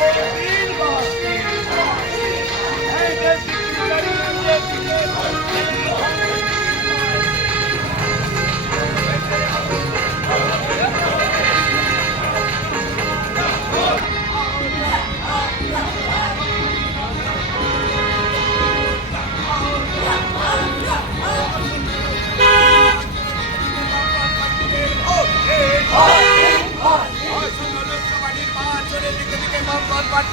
Hey,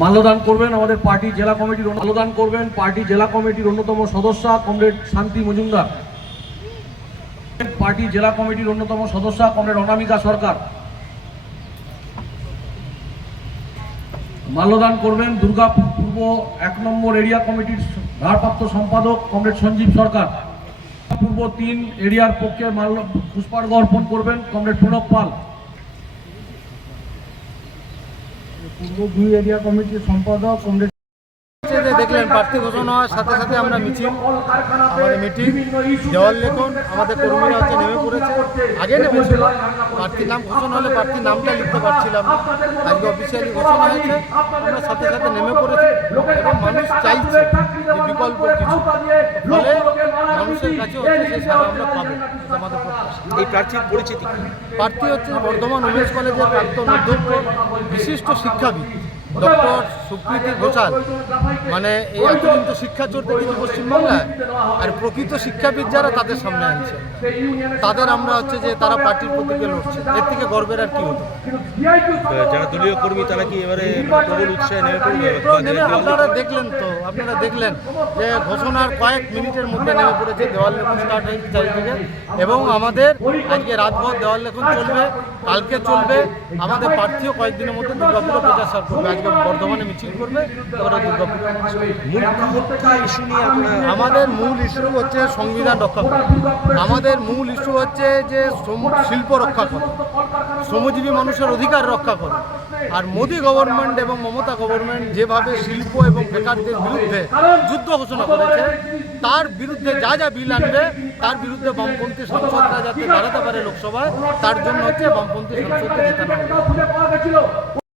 মাল্যদান করবেন আমাদের party জেলা কমিটির মাল্যদান করবেন পার্টি জেলা কমিটির অন্যতম সদস্য কমরেড শান্তি মজুমদার। পার্টি জেলা কমিটির অন্যতম সদস্য কমরেড অনামিকা সরকার। মাল্যদান করবেন দুর্গাপুর পূর্ব এক নম্বর এরিয়া কমিটির ভারপ্রাপ্ত সম্পাদক কমরেড সঞ্জীব সরকার। পূর্ব তিন এরিয়ার পক্ষে মাল্য পুষ্পার্ঘ অর্পণ করবেন কমরেড প্রণব পাল পূর্ব দুই এরিয়া কমিটির সম্পাদক কমরেড দেখলেন প্রার্থী ঘোষণা হওয়ার সাথে সাথে আমরা মিছিল আমাদের মিটিং দেওয়াল লেখন, আমাদের কর্মীরা হচ্ছে নেমে পড়েছে। আগে নেমেছিল, প্রার্থীর নাম ঘোষণা হলে প্রার্থীর নামটা লিখতে পারছিলাম না। আজকে অফিসিয়ালি ঘোষণা হয়েছে, আমরা এই প্রার্থীর পরিচিতি? প্রার্থী হচ্ছে বর্ধমান উমেশ কলেজের প্রাক্তন অধ্যক্ষ বিশিষ্ট শিক্ষাবিদ ডক্টর সুপ্রীতি ঘোষাল মানে এই এতদিন শিক্ষা চলতে কিন্তু পশ্চিমবাংলায় আর প্রকৃত শিক্ষাবিদ যারা তাদের সামনে আনছে তাদের আমরা হচ্ছে যে তারা পার্টির প্রতীকে লড়ছে এর থেকে গর্বের আর কি হতো? যারা দলীয় কর্মী তারা কি এবারে প্রবল উৎসাহে নেমে পড়বে? আপনারা দেখলেন তো আপনারা দেখলেন যে ঘোষণার কয়েক মিনিটের মধ্যে নেমে পড়েছে দেওয়াল লেখন স্টার্ট হয়েছে চারিদিকে এবং আমাদের আজকে রাতভর দেওয়াল লেখন চলবে কালকে চলবে আমাদের প্রার্থীও কয়েকদিনের মধ্যে দুর্গাপুরে প্রচার করবে। আজকে বর্ধমানে মিছিল করবে ইস্যু আমাদের মূল ইস্যু হচ্ছে সংবিধান রক্ষা করা। আমাদের মূল ইস্যু হচ্ছে যে শিল্প রক্ষা করা। শ্রমজীবী মানুষের অধিকার রক্ষা করা। আর মোদী গভর্নমেন্ট এবং মমতা গভর্নমেন্ট যেভাবে শিল্প এবং বেকারদের বিরুদ্ধে যুদ্ধ ঘোষণা করেছে, তার বিরুদ্ধে যা যা বিল আনবে, তার বিরুদ্ধে বামপন্থী সাংসদরা যাতে দাঁড়াতে পারে লোকসভায়, তার জন্য হচ্ছে বামপন্থী সাংসদকে